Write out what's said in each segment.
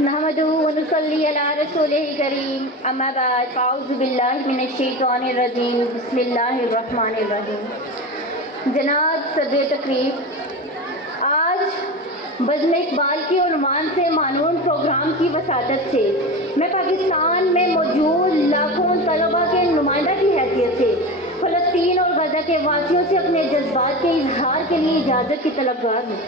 नहमदुहु व नुसल्ली अला रसूलिल करीम अम्मा बाद अऊज़ु बिल्लाहि मिनश शैतानिर रजीम बिस्मिल्लाहिर रहमानिर रहीम। जनाब सदर तकरीब, आज बज़्म इक़बाल के उन्वान से मानून प्रोग्राम की वसादत से मैं पाकिस्तान में मौजूद लाखों तलबा के नुमाइंदा की हैसियत से फ़लस्तीन और गज़ा के वासियों से अपने जज्बात के इजहार के लिए इजाज़त की तलबगार हूँ।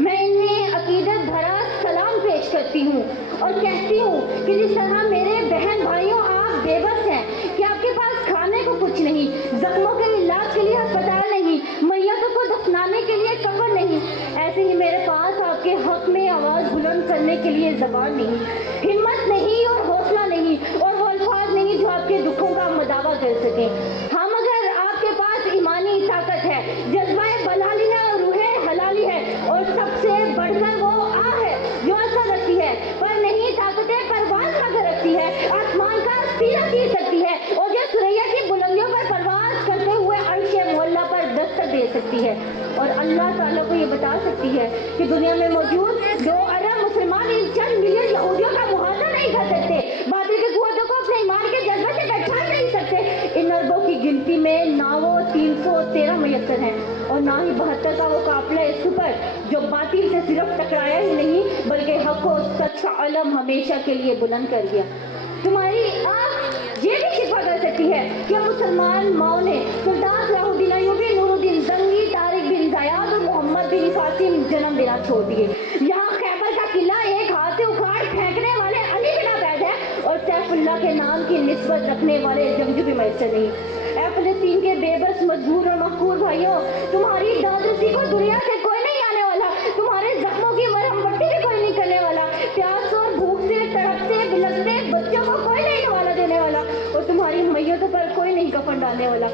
मैं इन्हें अकीदत भरा सलाम पेश करती हूँ और कहती हूँ कि जिस तरह मेरे बहन भाइयों आप बेबस हैं कि आपके पास खाने को कुछ नहीं, जख्मों के इलाज के लिए अस्पताल नहीं, मैयतों को दफनाने के लिए कब्र नहीं, ऐसे ही मेरे पास आपके हक में आवाज़ बुलंद करने के लिए ज़बान नहीं, हिम्मत नहीं और हौसला नहीं और वो अल्फाज नहीं जो आपके दुखों का मदावा कर सकें। हाँ, मगर आपके पास ईमानी ताकत है, जज्बाए बलाली है और रूहे हलाली है और सबसे बढ़कर वो है जो असर रखती है पर नहीं ताकतें परवाज़ मगर रखती है, आसमान का सीना चीर सकती है और जो सुरैया की बुलंदियों पर परवाज़ करते हुए अर्श मोहल्ला पर दस्तक दे सकती है और अल्लाह ताला को ये बता सकती है कि दुनिया में मौजूद 2 अरब मुसलमान इन चंद मिलियन यहूदियों का मुहावजा नहीं कर सकते, बातिल की कुव्वतों को अपने ईमान के जज्बे से पहचान नहीं सकते। इन अरबों की गिनती में ना वो 313 मैसर हैं और ना ही 72 का वो काफिला सुपर जो बातिल से सिर्फ टकराया ही नहीं बल्कि हक और सच का अलम हमेशा के लिए बुलंद कर दिया। तुम्हारी आँख ये भी शिफा कर सकती है कि मुसलमान माओ ने सुल्तान सलाहुद्दीन अय्यूबी, नूरुद्दीन जंगी, तारिक बिन ज़याद और मोहम्मद बिन फातिम जन्म देना छोड़ दिए। यहाँ खैबर का किला एक हाथ से उखाड़ फेंकने वाले अली बिन अबैद है और सैफुल्लाह के नाम की निस्बत रखने वाले जंगजू भी मैसर नहीं। ऐ फ़लस्तीन के बेबस मजबूर और महकूर भाइयों, तुम्हारी दादरसी को दुनिया से कोई नहीं आने वाला, तुम्हारे जख्मों की मरहम पट्टी भी कोई नहीं करने वाला, प्यास और भूख से तड़पते बिलखते बच्चों को कोई नहीं नवाला देने वाला और तुम्हारी मैयतों पर कोई नहीं कफन डालने वाला।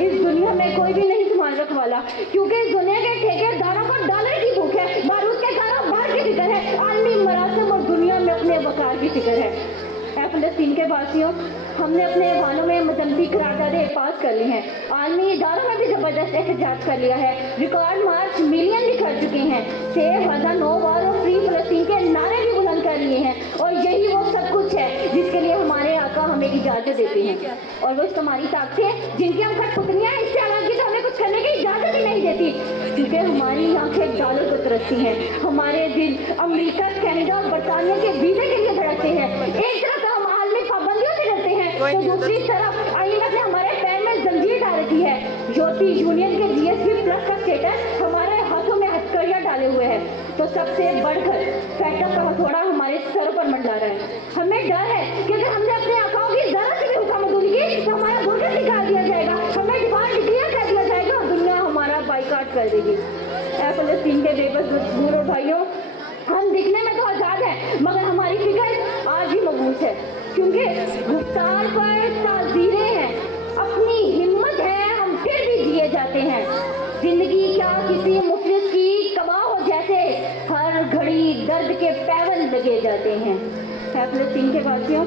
इस दुनिया में कोई भी नहीं तुम्हारा रखवाला, क्योंकि इस दुनिया के ठेकेदारों को डॉलर की भूख है, बारूद के कारोबार की फिक्र है, आलमी मरासम और दुनिया में अपने वकार की फिक्र है। ऐ फ़लस्तीन के वासियों, हमने अपने वालों में मतम्बी करारदादें पास कर ली हैं, आलमी इदारों में भी ज़बरदस्त एहतजाज कर लिया है, रिकॉर्ड मार्च मिलियन भी कर चुके हैं, सेव हज़ार 9 बार और फ्री फ़लस्तीन के नारे भी बुलंद कर लिए हैं और यही वो सब कुछ है जिसके लिए हमारे आका हमें इजाज़त देते हैं और वो तुम्हारी ताकतें जिनकी हम कठपुतलियाँ हैं, इससे अलग की तो हमें कुछ करने की इजाज़त ही नहीं देती, क्योंकि हमारी आंखें डॉलर को तरसती हैं, हमारे दिल अमेरिका, कनाडा और बरतानिया के वीज़े के लिए धड़कते हैं। एक तरफ तो हम आलमी पाबंदियों से डरते हैं तो दूसरी तरफ आईना से हमारे पैर में जंजीर डाल रखी है। यूरोपीय यूनियन के GSP प्लस का स्टेटस हमारे हाथों में हथकड़ियाँ डाले हुए है तो सबसे बढ़कर फैक्टर का हथौड़ा हमारे सरों पर मंडरा रहा है। हमें डर है कि अगर हमने अपने आकाओं की जरा सी भी हुक्मदुनी की तो हमारा बुर्का निकाल दिया जाएगा, हमें डिमांड डिक्लेयर कर दिया जाएगा और दुनिया हमारा बाइकाट कर देगी। ऐ फ़लस्तीन के बेबस मजबूर और भाइयों, हम दिखने में तो आज़ाद हैं मगर हमारी फिक्र आज भी मबूस है, क्योंकि गुफ्तार पर ताज़ीरें हैं, अपनी हिम्मत है, हम फिर भी जिए जाते हैं। जिंदगी क्या किसी मुफलिस की कमाओ जैसे हर घड़ी दर्द के पैबंद लगे जाते हैं। फ़लस्तीन के वासियों,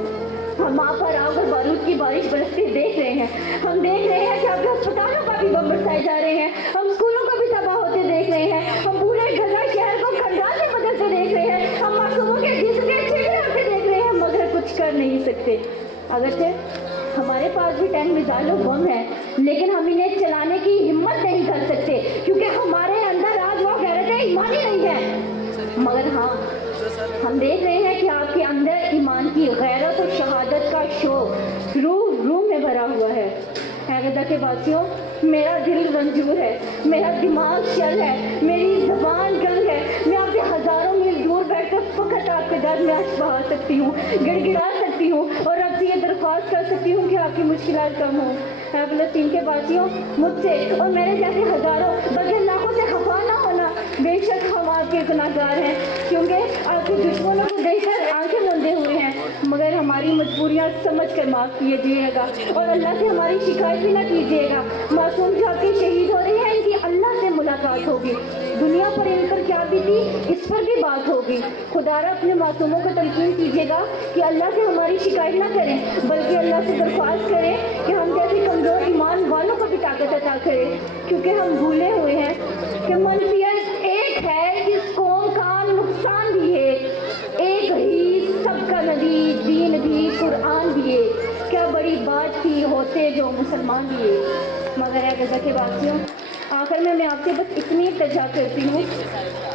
हम आप पर आग और बारूद की बारिश बरसते देख रहे हैं, हम देख रहे हैं कि आपके अस्पतालों का भी बम बरसाए जा रहे हैं, हम स्कूलों को भी तबाह होते देख रहे हैं, हम पूरे गजा शहर को खंडार से बदलते देख रहे हैं, हम मासूमों के जिस्म के छिलके उड़ते देख रहे हैं मगर कुछ कर नहीं सकते। अगरचे हमारे पास भी टैंक, मिसाइल और बम है लेकिन हम इन्हें चलाने की हिम्मत नहीं कर सकते क्योंकि हमारे अंदर आज वो गैरत ईमानी नहीं है। मगर हाँ, हम देख रहे हैं कि आपके अंदर ईमान की गैरत और शहादत का शौक रूह में भरा हुआ है। गजा के वासियों, मेरा दिल रंजूर है, मेरा दिमाग शल है, मेरी ज़बान गंग है, मैं आपसे हज़ारों मील दूर बैठकर फ़कत आपके दर्द में आंसू बहा सकती हूँ, गिड़गिड़ा सकती हूँ और अब से ये दरख्वास्त कर सकती हूँ कि आपकी मुश्किलात कम हो। फ़लस्तीन के वासियों, मुझसे और मेरे जैसे हज़ारों बल्कि लाखों से खफा ना होना, बेशक हम आपके गुनाहगार हैं क्योंकि आपके दुश्मनों को देखकर आंखें मूंदे हुए हैं, मगर हमारी मजबूरियाँ समझ कर माफ़ कीजिएगा और अल्लाह से हमारी शिकायत भी ना कीजिएगा। मासूम जो आपके शहीद हो रहे हैं इनकी अल्लाह से मुलाकात होगी, दुनिया पर इन पर क्या बीती इस पर भी बात होगी। खुदारा अपने मासूमों को तलकीन कीजिएगा कि अल्लाह से हमारी शिकायत ना करें बल्कि अल्लाह से दरख्वास्त करें कि हम जैसे कमज़ोर ईमान वालों को भी ताकत अता करें, क्योंकि हम भूले हुए हैं कि मनफियत एक है, इस कौम का नुकसान भी है, एक ہوتے جو مسلمان بھی ہیں، مگر اے غزہ کے واقعوں، آخر میں آپ سے بس اتنی التجا کرتی ہوں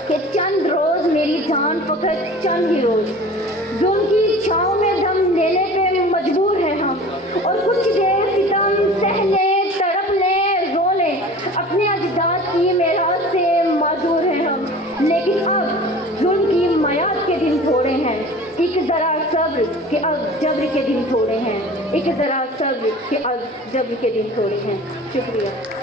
کہ چند روز میری جان، فقط چند ہی روز ظلم کی چھاؤں میں دم لینے پہ مجبور ہیں ہم، اور کچھ دیر ستم سہ لیں، تڑپ لیں، رو لیں، اپنے اجداد کی میراث سے معذور ہیں ہم، لیکن اب ظلم کی میعاد کے دن تھوڑے ہیں، ایک ذرا صبر کہ اب جبر کے دن تھوڑے ہیں، ایک ذرا صبر کہ اب جبر کے دن تھوڑے ہیں۔ شکریہ۔